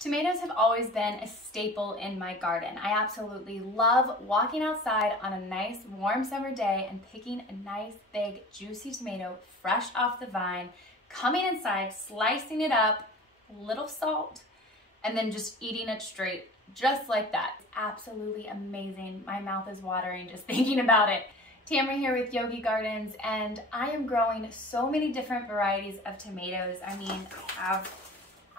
Tomatoes have always been a staple in my garden. I absolutely love walking outside on a nice warm summer day and picking a nice big juicy tomato fresh off the vine, coming inside, slicing it up, a little salt, and then just eating it straight, just like that. It's absolutely amazing. My mouth is watering just thinking about it. Tamara here with Yogi Gardens, and I am growing so many different varieties of tomatoes. I mean,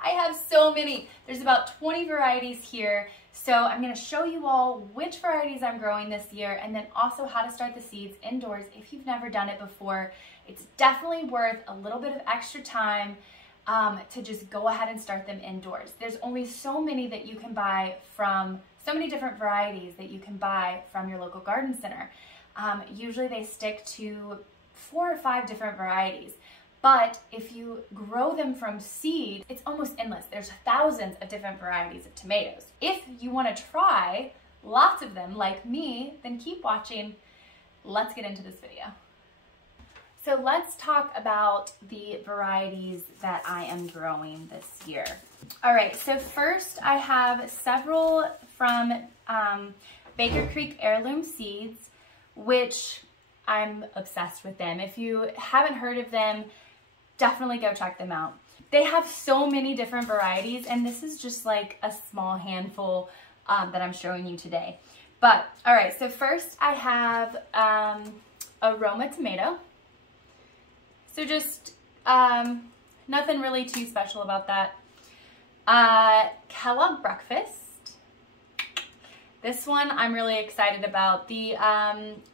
I have so many. There's about 20 varieties here. So I'm gonna show you all which varieties I'm growing this year, and then also how to start the seeds indoors if you've never done it before. It's definitely worth a little bit of extra time to just go ahead and start them indoors. There's only so many that you can buy from, so many different varieties that you can buy from your local garden center. Usually they stick to 4 or 5 different varieties. But if you grow them from seed, it's almost endless. There's thousands of different varieties of tomatoes. If you want to try lots of them like me, then keep watching. Let's get into this video. So let's talk about the varieties that I am growing this year. All right, so first I have several from Baker Creek Heirloom Seeds, which I'm obsessed with them. If you haven't heard of them, definitely go check them out. They have so many different varieties, and this is just like a small handful that I'm showing you today. But all right, so first I have Aroma Tomato. So just nothing really too special about that. Kellogg Breakfast. This one I'm really excited about. The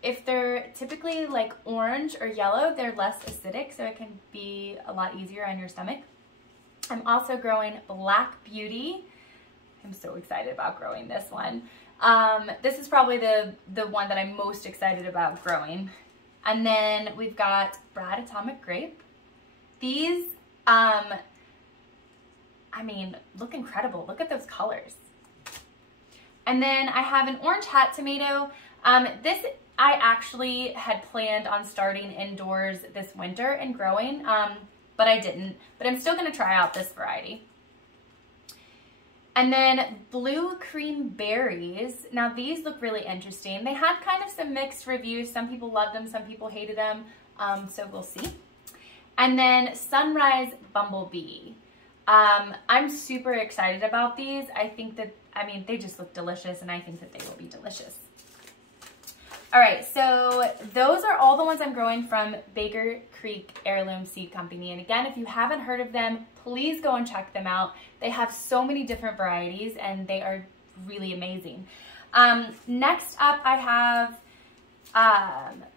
if they're typically like orange or yellow, they're less acidic, so it can be a lot easier on your stomach. I'm also growing Black Beauty. I'm so excited about growing this one. This is probably the one that I'm most excited about growing. And then we've got Brad Atomic Grape. These, I mean, look incredible. Look at those colors. And then I have an Orange Hat Tomato. This I actually had planned on starting indoors this winter and growing, but I didn't. But I'm still gonna try out this variety. And then Blue Cream Berries. Now these look really interesting. They had kind of some mixed reviews. Some people loved them, some people hated them, so we'll see. And then Sunrise Bumblebee. I'm super excited about these. I think that, I mean, they just look delicious, and I think that they will be delicious. All right, so those are all the ones I'm growing from Baker Creek Heirloom Seed Company. And again, if you haven't heard of them, please go and check them out. They have so many different varieties, and they are really amazing. Next up, I have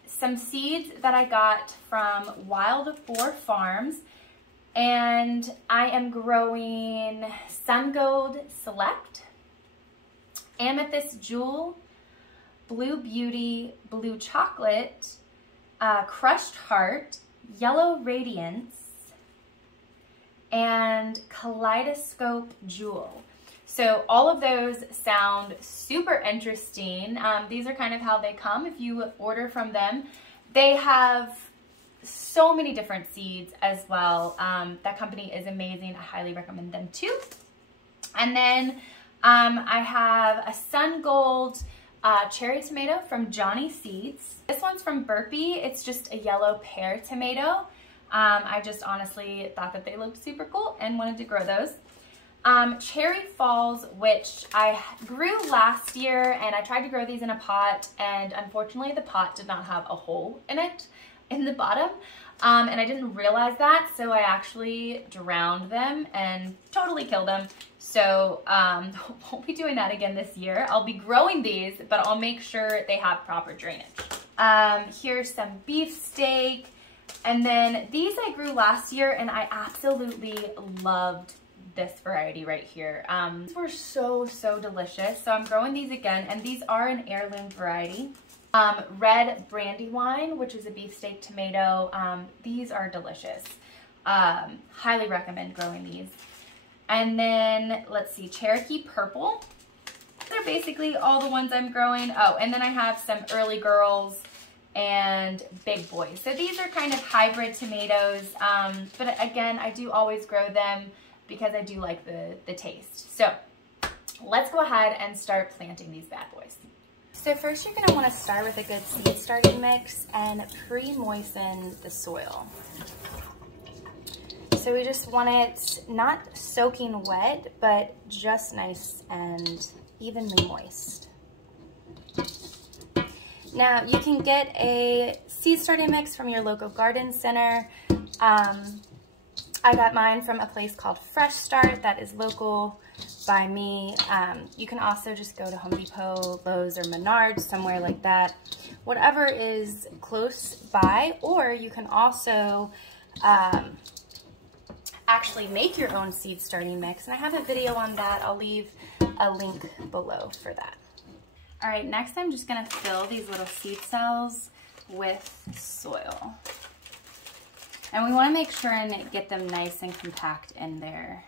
some seeds that I got from Wild Boar Farms. And I am growing Sun Gold Select, Amethyst Jewel, Blue Beauty, Blue Chocolate, Crushed Heart, Yellow Radiance, and Kaleidoscope Jewel. So all of those sound super interesting. These are kind of how they come if you order from them. They have so many different seeds as well. That company is amazing. I highly recommend them too. And then I have a Sun Gold cherry tomato from Johnny Seeds. This one's from Burpee. It's just a yellow pear tomato. I just honestly thought that they looked super cool and wanted to grow those. Cherry Falls, which I grew last year, and I tried to grow these in a pot, and unfortunately the pot did not have a hole in it in the bottom, and I didn't realize that, so I actually drowned them and totally killed them. So won't be doing that again this year. I'll be growing these, but I'll make sure they have proper drainage. Here's some beefsteak, and then these I grew last year, and I absolutely loved this variety right here. These were so delicious, so I'm growing these again, and these are an heirloom variety. Red Brandywine, which is a beefsteak tomato. These are delicious. Highly recommend growing these. And then, let's see, Cherokee Purple. They're basically all the ones I'm growing. Oh, and then I have some Early Girls and Big Boys. So these are kind of hybrid tomatoes, but again, I do always grow them because I do like the taste. So let's go ahead and start planting these bad boys. So first you're gonna wanna start with a good seed starting mix and pre-moisten the soil. So we just want it not soaking wet, but just nice and evenly moist. Now you can get a seed starting mix from your local garden center. I got mine from a place called Fresh Start that is local by me. You can also just go to Home Depot, Lowe's, or Menards, somewhere like that. Whatever is close by, or you can also actually make your own seed starting mix. And I have a video on that. I'll leave a link below for that. All right, next I'm just gonna fill these little seed cells with soil. And we wanna make sure and get them nice and compact in there.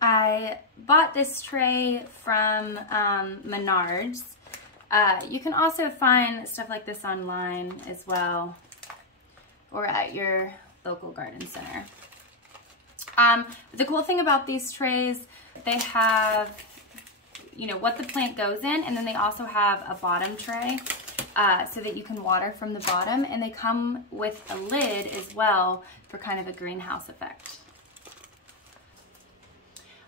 I bought this tray from Menards. You can also find stuff like this online as well, or at your local garden center. The cool thing about these trays, they have, you know, what the plant goes in, and then they also have a bottom tray so that you can water from the bottom, and they come with a lid as well for kind of a greenhouse effect.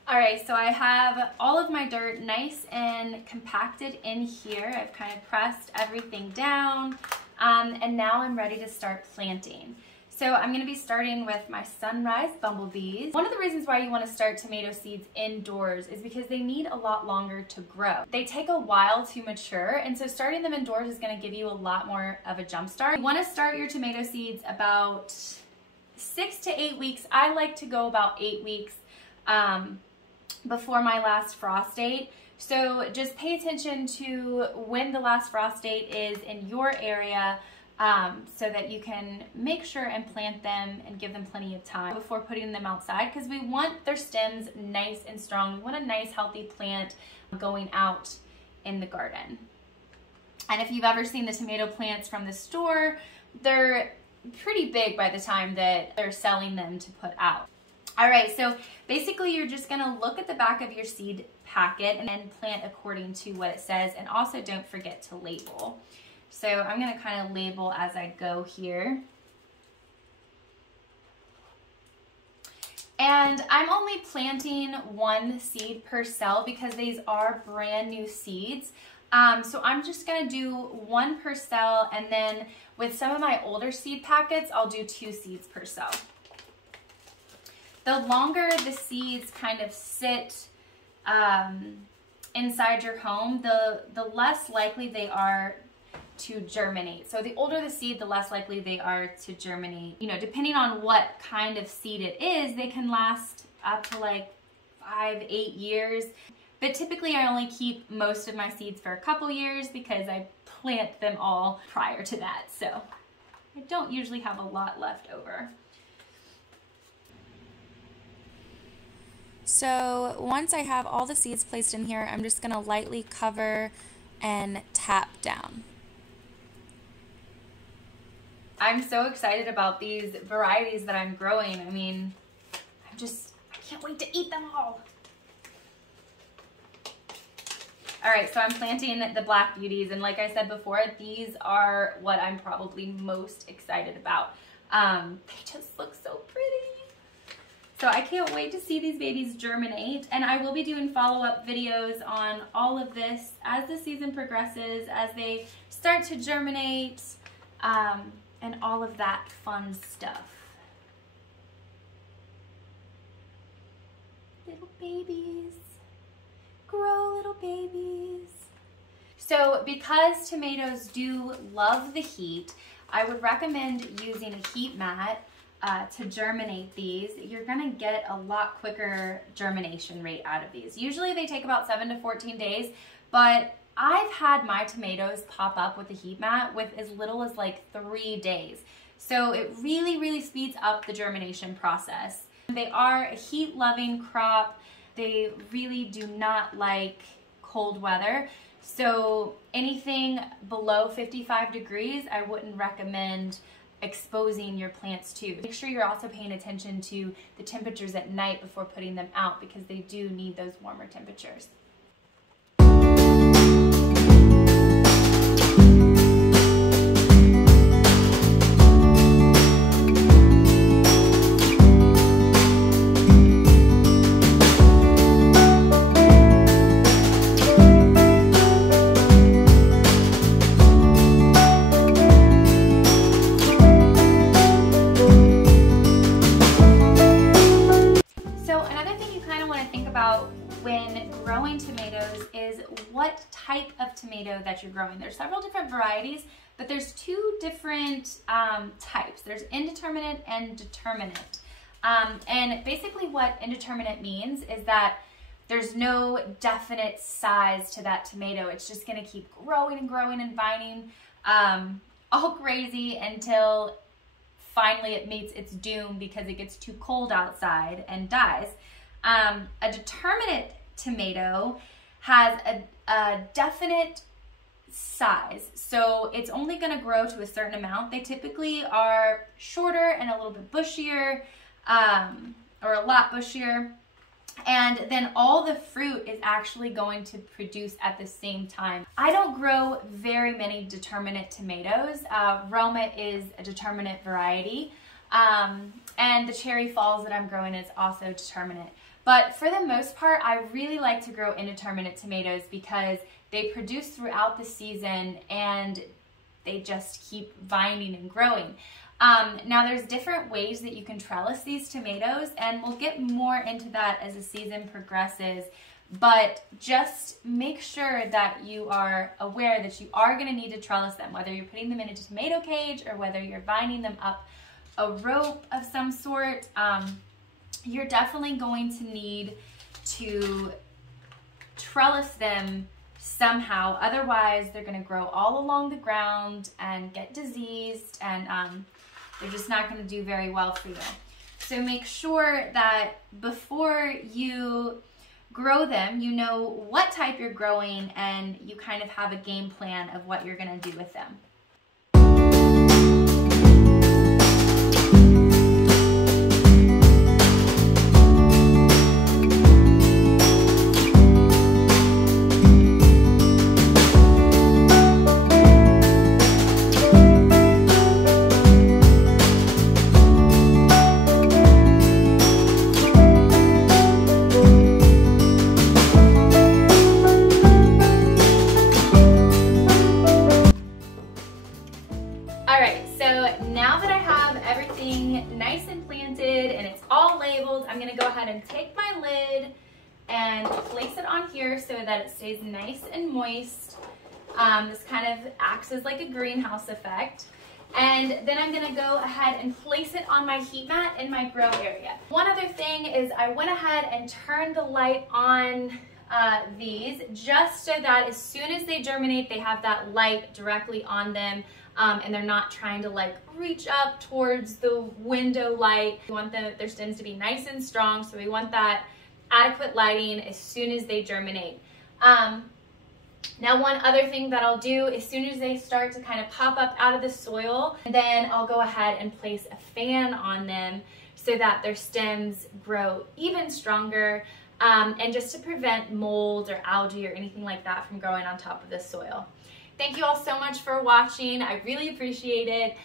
All right, so I have all of my dirt nice and compacted in here. I've kind of pressed everything down, and now I'm ready to start planting. So I'm gonna be starting with my sunrise bumblebees. One of the reasons why you wanna start tomato seeds indoors is because they need a lot longer to grow. They take a while to mature, and so starting them indoors is gonna give you a lot more of a jump start. You wanna start your tomato seeds about 6 to 8 weeks. I like to go about 8 weeks before my last frost date. So just pay attention to when the last frost date is in your area, so that you can make sure and plant them and give them plenty of time before putting them outside, because we want their stems nice and strong. We want a nice healthy plant going out in the garden. And if you've ever seen the tomato plants from the store, they're pretty big by the time that they're selling them to put out. All right, so basically you're just gonna look at the back of your seed packet and then plant according to what it says, and also don't forget to label. So I'm gonna kind of label as I go here. And I'm only planting 1 seed per cell because these are brand new seeds. So I'm just gonna do 1 per cell, and then with some of my older seed packets, I'll do 2 seeds per cell. The longer the seeds kind of sit inside your home, the less likely they are to germinate. So the older the seed, the less likely they are to germinate. You know, depending on what kind of seed it is, they can last up to like 5-8 years. But typically I only keep most of my seeds for a couple years because I plant them all prior to that. So I don't usually have a lot left over. So once I have all the seeds placed in here, I'm just gonna lightly cover and tap down. I'm so excited about these varieties that I'm growing. I mean, I can't wait to eat them all. All right, so I'm planting the Black Beauties, and like I said before, these are what I'm probably most excited about. They just look so pretty. So I can't wait to see these babies germinate, and I will be doing follow-up videos on all of this as the season progresses, as they start to germinate, and all of that fun stuff. Little babies, grow little babies. So because tomatoes do love the heat, I would recommend using a heat mat to germinate these. You're gonna get a lot quicker germination rate out of these. Usually they take about 7 to 14 days, but I've had my tomatoes pop up with a heat mat with as little as like 3 days. So it really, really speeds up the germination process. They are a heat-loving crop. They really do not like cold weather. So anything below 55 degrees, I wouldn't recommend exposing your plants to. Make sure you're also paying attention to the temperatures at night before putting them out, because they do need those warmer temperatures. When growing tomatoes is what type of tomato that you're growing. There's several different varieties, but there's two different types. There's indeterminate and determinate. And basically what indeterminate means is that there's no definite size to that tomato. It's just gonna keep growing and growing and vining all crazy until finally it meets its doom because it gets too cold outside and dies. A determinate tomato has a definite size, so it's only going to grow to a certain amount. They typically are shorter and a little bit bushier, or a lot bushier, and then all the fruit is actually going to produce at the same time. I don't grow very many determinate tomatoes. Roma is a determinate variety, and the Cherry Falls that I'm growing is also determinate. But for the most part, I really like to grow indeterminate tomatoes because they produce throughout the season and they just keep vining and growing. Now there's different ways that you can trellis these tomatoes, and we'll get more into that as the season progresses. But just make sure that you are aware that you are going to need to trellis them, whether you're putting them in a tomato cage or whether you're vining them up a rope of some sort. You're definitely going to need to trellis them somehow. Otherwise, they're going to grow all along the ground and get diseased, and they're just not going to do very well for you. So make sure that before you grow them, you know what type you're growing and you kind of have a game plan of what you're going to do with them. I'm going to go ahead and take my lid and place it on here so that it stays nice and moist. This kind of acts as like a greenhouse effect. And then I'm going to go ahead and place it on my heat mat in my grow area. One other thing is I went ahead and turned the light on these just so that as soon as they germinate, they have that light directly on them. And they're not trying to like reach up towards the window light. We want their stems to be nice and strong, so we want that adequate lighting as soon as they germinate. Now one other thing that I'll do as soon as they start to kind of pop up out of the soil, then I'll go ahead and place a fan on them so that their stems grow even stronger, and just to prevent mold or algae or anything like that from growing on top of the soil. Thank you all so much for watching. I really appreciate it.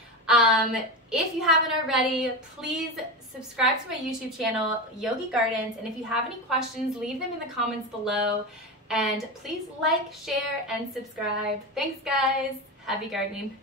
If you haven't already, please subscribe to my YouTube channel, Yogi Gardens, and if you have any questions, leave them in the comments below. And please like, share, and subscribe. Thanks, guys. Happy gardening.